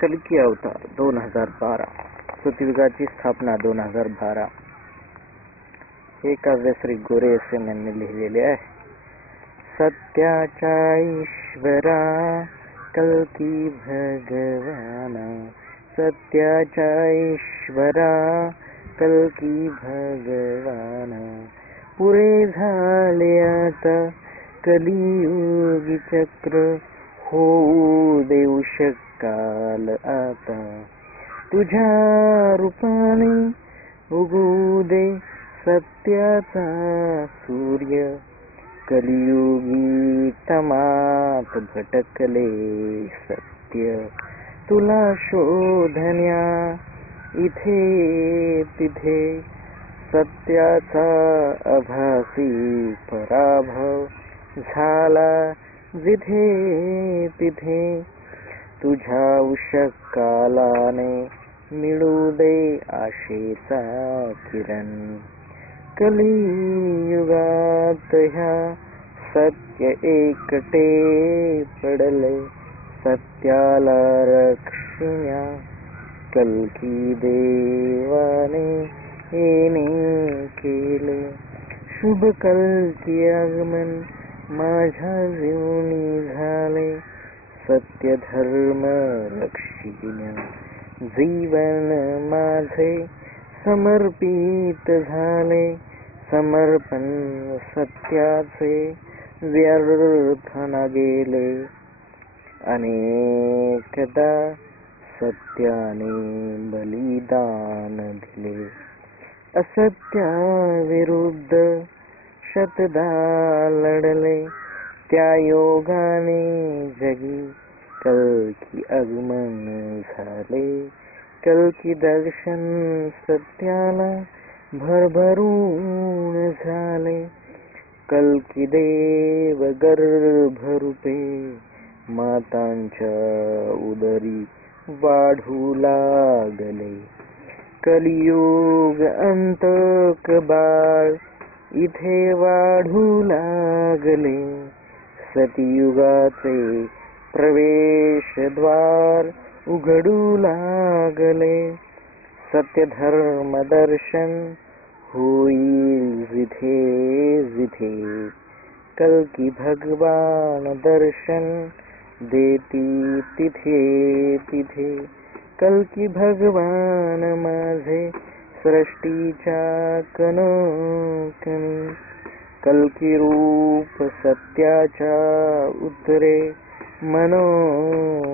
कल्की अवतार 2012, सतयुगाची स्थापना 2012. हे काव्य श्री गोरे असे यांनी लिहिलेले आहे. सत्याच्या ईश्वरा कल्की भगवाना, सत्याच्या ईश्वरा कल्की भगवाना, पुरे झाले आता कलियुगी चक्र, होऊ देऊ शकाल आता, तुझ्या रूपाने उगू दे सत्याचा सूर्य, कलियुगी तमात भटकले सत्य, तुला शोधण्या इथे तिथे, सत्याचा आभासी पराभव झाला जिथे तिथे, तुझ्या उषकालाने मिळू दे आशेचा किरण, कलियुगात ह्या सत्य एकटे पडले, सत्याला रक्षिण्या कल्की देवाने येणे केले, शुभ कल्की आगमन माझ्या जीवनी झाले, सत्य धर्म रक्षिण्या जीवन माझे समर्पित झाले, समर्पण सत्याचे व्यर्थ न गेले, अनेकदा सत्याने बलिदान दिले, असत्याविरुद्ध शतदा लढले, त्या योगाने जगी कल्की आगमन झाले, कल्की दर्शन सत्याला भरभरून झाले, कल्की देव गर्भरूपे मातांच्या उदरी वाढू लागले, कलियुग अंतक बाळ इथे वाढू लागले, सतयुगाचे प्रवेशद्वार उघडू लागले, सत्य धर्म दर्शन होईल जिथे जिथे, कल्की भगवान दर्शन देती तिथे तिथे, कल्की भगवान माझे सृष्टीच्या कणोकणी, कल्की रूप सत्याच्या उतरे मनोमनी,